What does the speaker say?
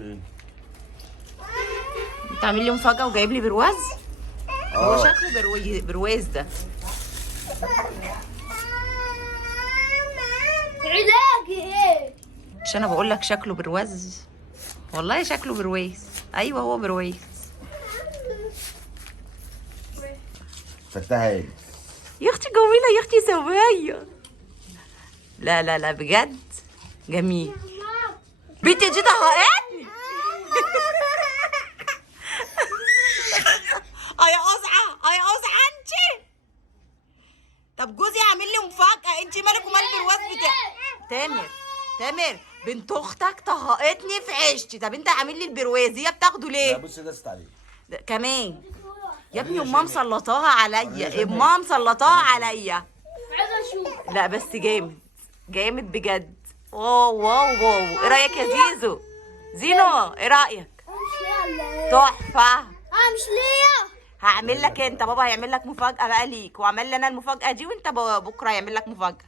فين؟ انت عامل لي مفاجأة وجايب لي برواز؟ هو شكله برواز ده. علاجي ايه؟ مش انا بقول لك شكله برواز؟ والله شكله برواز. ايوه هو برواز. فتحها ايه؟ يا اختي جميلة يا اختي سوية. لا لا لا بجد جميل. بنتي دي طهقتني. يا قزعة يا قزعة انتي. طب جوزي عامل لي مفاجأة، انتي مالك ومال البرواز بتاعي؟ تامر بنت اختك طهقتني في عيشتي. طب انت عامل لي البرواز، هي بتاخده ليه؟ لا بص دست عليه كمان يا ابني. امها مسلطاها عليا، امها مسلطاها عليا. عايزه اشوف. لا بس جامد جامد بجد. واو واو واو. ايه رايك يا زيزو؟ زينو ايه رايك؟ مش ليا. تحفه. مش ليا. هعمل لك انت، بابا هيعمل لك مفاجاه بقى ليك، وعمل لي انا المفاجاه دي، وانت بكره هيعمل لك مفاجاه.